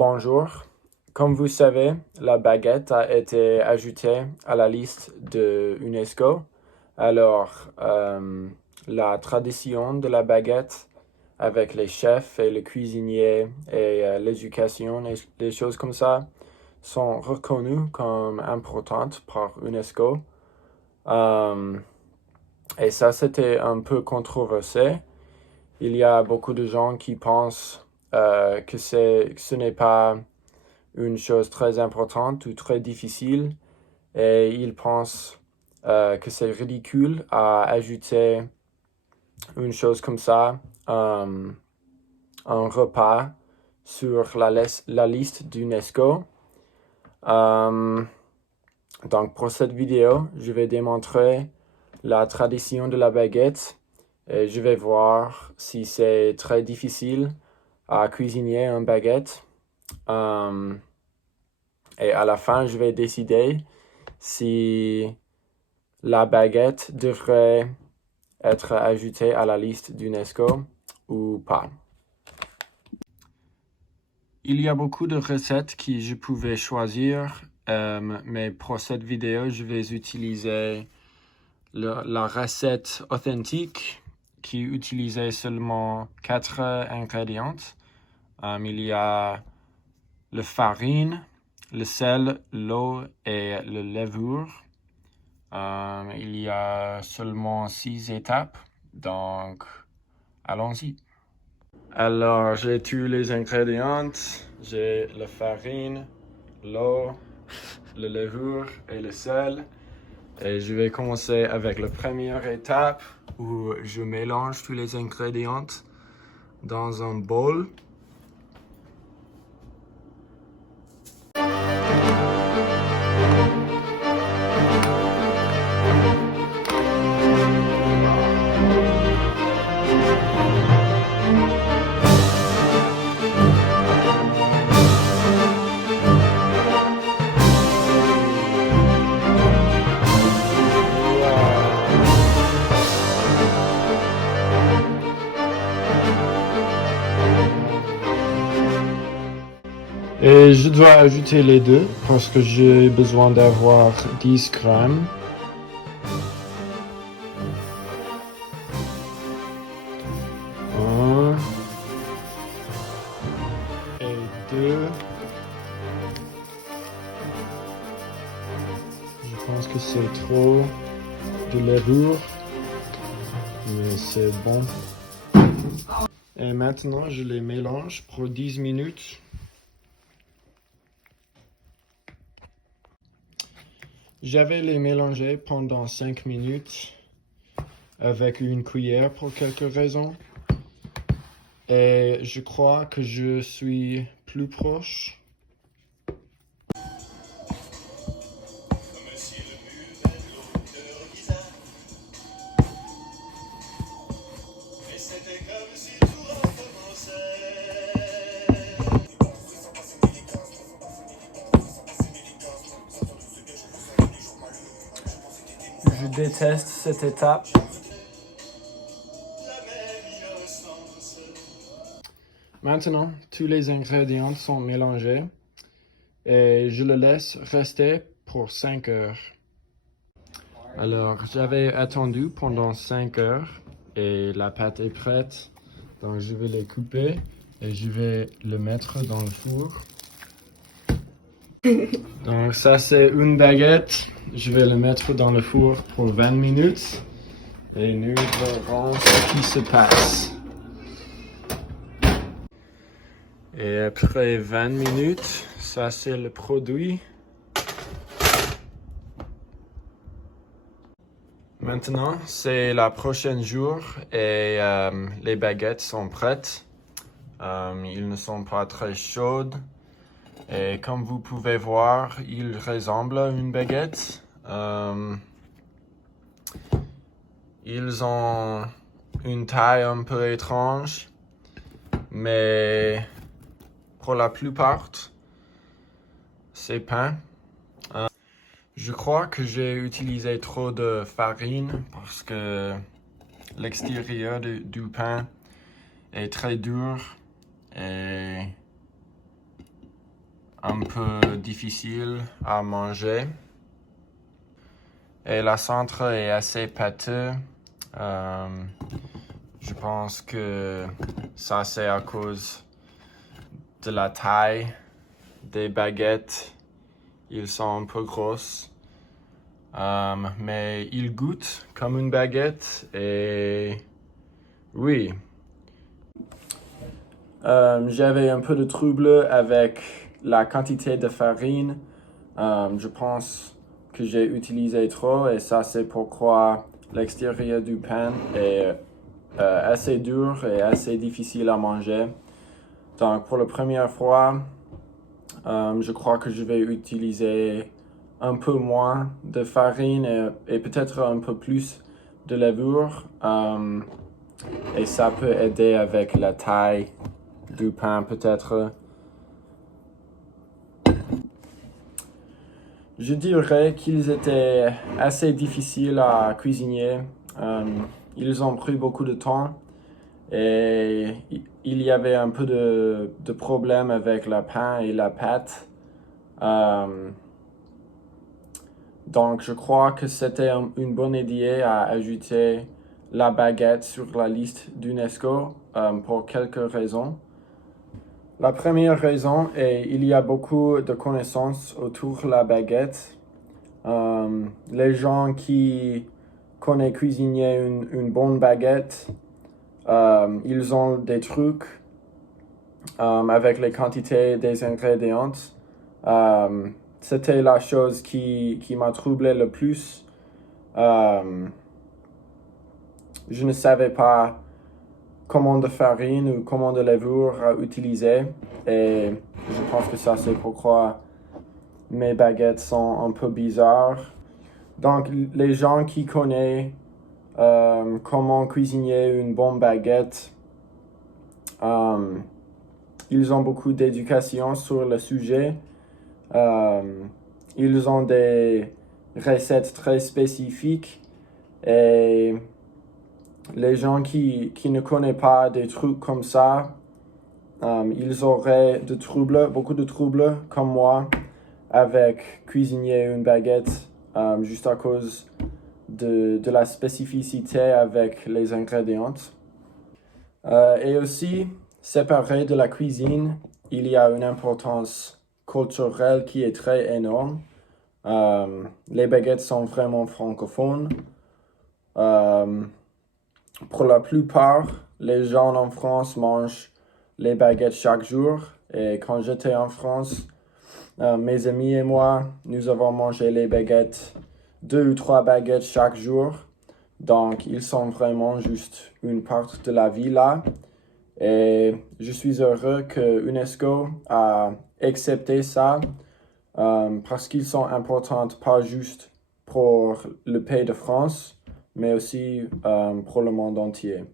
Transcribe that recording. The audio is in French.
Bonjour. Comme vous savez, la baguette a été ajoutée à la liste de UNESCO. Alors, la tradition de la baguette avec les chefs et les cuisiniers et l'éducation et les choses comme ça sont reconnues comme importantes par UNESCO. Et ça, c'était un peu controversé. Il y a beaucoup de gens qui pensent que ce n'est pas une chose très importante ou très difficile et ils pensent que c'est ridicule à ajouter une chose comme ça, un repas sur la liste d'UNESCO. Donc pour cette vidéo, je vais démontrer la tradition de la baguette et je vais voir si c'est très difficile à cuisiner une baguette. Et à la fin, je vais décider si la baguette devrait être ajoutée à la liste d'UNESCO ou pas. Il y a beaucoup de recettes que je pouvais choisir, mais pour cette vidéo, je vais utiliser la recette authentique qui utilisait seulement 4 ingrédients. Il y a la farine, le sel, l'eau et le levure. Il y a seulement 6 étapes, donc allons-y. Alors, j'ai tous les ingrédients. J'ai la farine, l'eau, le levure et le sel. Et je vais commencer avec la première étape où je mélange tous les ingrédients dans un bol. Et je dois ajouter les deux parce que j'ai besoin d'avoir 10 grammes. Un et deux. Je pense que c'est trop de levure, mais c'est bon. Et maintenant, je les mélange pour 10 minutes. J'avais les mélangés pendant 5 minutes avec une cuillère pour quelques raisons. Et je crois que je suis plus proche. Je déteste cette étape. Maintenant, tous les ingrédients sont mélangés et je le laisse rester pour 5 heures. Alors, j'avais attendu pendant 5 heures et la pâte est prête. Donc, je vais les couper et je vais le mettre dans le four. Donc, ça, c'est une baguette. Je vais le mettre dans le four pour 20 minutes et nous verrons ce qui se passe. Et après 20 minutes, ça c'est le produit. Maintenant, c'est la prochaine jour et les baguettes sont prêtes. Ils ne sont pas très chaudes. Et comme vous pouvez voir, ils ressemblent à une baguette. Ils ont une taille un peu étrange, mais pour la plupart, c'est pain. Je crois que j'ai utilisé trop de farine parce que l'extérieur du pain est très dur et un peu difficile à manger. Et le centre est assez pâteux. Je pense que ça c'est à cause de la taille des baguettes. Ils sont un peu grosses. Mais ils goûtent comme une baguette et oui. J'avais un peu de trouble avec la quantité de farine. Je pense que j'ai utilisé trop et ça c'est pourquoi l'extérieur du pain est assez dur et assez difficile à manger. Donc pour la première fois, je crois que je vais utiliser un peu moins de farine et peut-être un peu plus de levure. Et ça peut aider avec la taille du pain peut-être. Je dirais qu'ils étaient assez difficiles à cuisiner. Ils ont pris beaucoup de temps et il y avait un peu de problème avec le pain et la pâte. Donc je crois que c'était une bonne idée à ajouter la baguette sur la liste d'UNESCO pour quelques raisons. La première raison est qu'il y a beaucoup de connaissances autour de la baguette. Les gens qui connaissent cuisiner une bonne baguette, ils ont des trucs avec les quantités des ingrédients. C'était la chose qui m'a troublé le plus. Je ne savais pas comment de farine ou comment de levure utiliser et je pense que ça c'est pourquoi mes baguettes sont un peu bizarres. Donc les gens qui connaissent comment cuisiner une bonne baguette, ils ont beaucoup d'éducation sur le sujet. Ils ont des recettes très spécifiques et les gens qui ne connaissent pas des trucs comme ça, ils auraient beaucoup de troubles comme moi avec cuisiner une baguette juste à cause de la spécificité avec les ingrédients. Et aussi, séparé de la cuisine, il y a une importance culturelle qui est très énorme. Les baguettes sont vraiment francophones. Pour la plupart, les gens en France mangent les baguettes chaque jour. Et quand j'étais en France, mes amis et moi, nous avons mangé les baguettes, 2 ou 3 baguettes chaque jour. Donc, ils sont vraiment juste une part de la vie là. Et je suis heureux que UNESCO a accepté ça parce qu'ils sont importants pas juste pour le pays de France, mais aussi pour le monde entier.